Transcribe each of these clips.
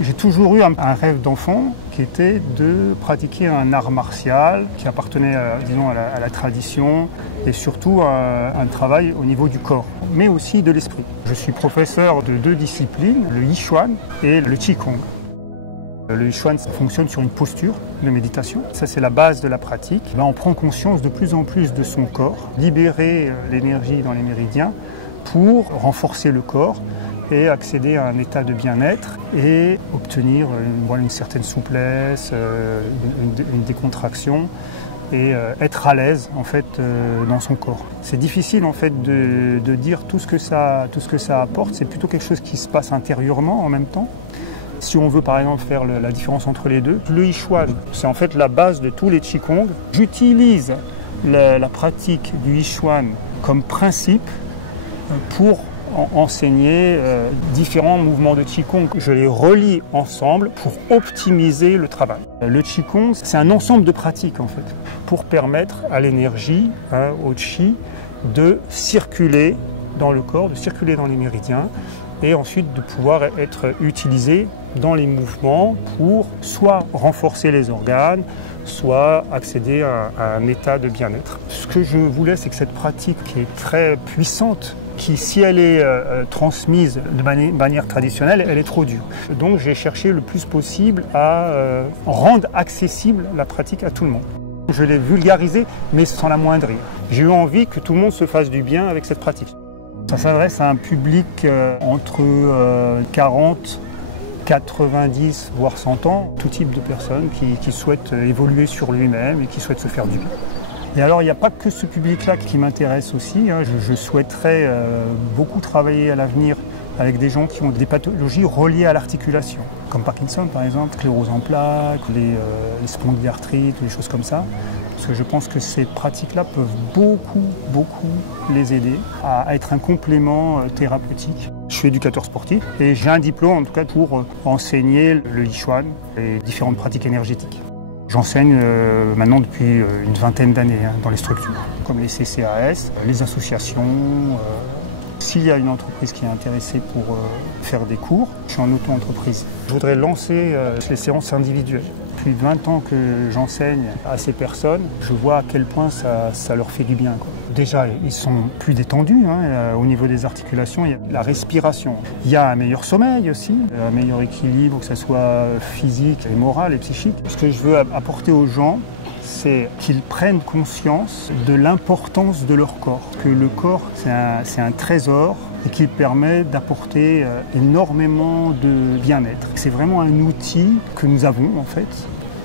J'ai toujours eu un rêve d'enfant qui était de pratiquer un art martial qui appartenait disons, à la tradition et surtout à un travail au niveau du corps, mais aussi de l'esprit. Je suis professeur de 2 disciplines, le Yichuan et le Qigong. Le Yichuan fonctionne sur une posture de méditation, ça c'est la base de la pratique. Là, on prend conscience de plus en plus de son corps, libérer l'énergie dans les méridiens pour renforcer le corps et accéder à un état de bien-être et obtenir une certaine souplesse, une décontraction et être à l'aise en fait dans son corps. C'est difficile en fait de dire tout ce que ça apporte, c'est plutôt quelque chose qui se passe intérieurement en même temps. Si on veut par exemple faire la différence entre les deux, le Yichuan, c'est en fait la base de tous les Qigong. J'utilise la pratique du Yichuan comme principe pour enseigner différents mouvements de Qigong. Je les relie ensemble pour optimiser le travail. Le Qigong, c'est un ensemble de pratiques en fait, pour permettre à l'énergie, au Qi, de circuler dans le corps, de circuler dans les méridiens et ensuite de pouvoir être utilisé dans les mouvements pour soit renforcer les organes, soit accéder à un état de bien-être. Ce que je voulais, c'est que cette pratique qui est très puissante, qui, si elle est transmise de manière traditionnelle, elle est trop dure. Donc j'ai cherché le plus possible à rendre accessible la pratique à tout le monde. Je l'ai vulgarisée, mais sans l'amoindrir. J'ai eu envie que tout le monde se fasse du bien avec cette pratique. Ça s'adresse à un public entre 40, 90, voire 100 ans, tout type de personnes qui souhaitent évoluer sur lui-même et qui souhaitent se faire du bien. Et alors, il n'y a pas que ce public-là qui m'intéresse aussi. Je souhaiterais beaucoup travailler à l'avenir avec des gens qui ont des pathologies reliées à l'articulation, comme Parkinson par exemple, sclérose en plaques, les spondylarthrites, des choses comme ça. Parce que je pense que ces pratiques-là peuvent beaucoup les aider à être un complément thérapeutique. Je suis éducateur sportif et j'ai un diplôme en tout cas pour enseigner le Yichuan et différentes pratiques énergétiques. J'enseigne maintenant depuis une vingtaine d'années dans les structures, comme les CCAS, les associations. S'il y a une entreprise qui est intéressée pour faire des cours, je suis en auto-entreprise. Je voudrais lancer les séances individuelles. Depuis 20 ans que j'enseigne à ces personnes, je vois à quel point ça leur fait du bien, quoi. Déjà, ils sont plus détendus au niveau des articulations, il y a la respiration. Il y a un meilleur sommeil aussi, un meilleur équilibre, que ce soit physique, et moral et psychique. Ce que je veux apporter aux gens, c'est qu'ils prennent conscience de l'importance de leur corps. Que le corps, c'est un trésor et qui permet d'apporter énormément de bien-être. C'est vraiment un outil que nous avons en fait.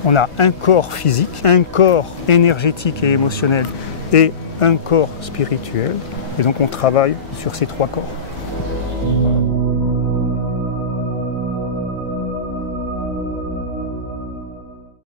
On a un corps physique, un corps énergétique et émotionnel et un corps spirituel. Et donc on travaille sur ces 3 corps.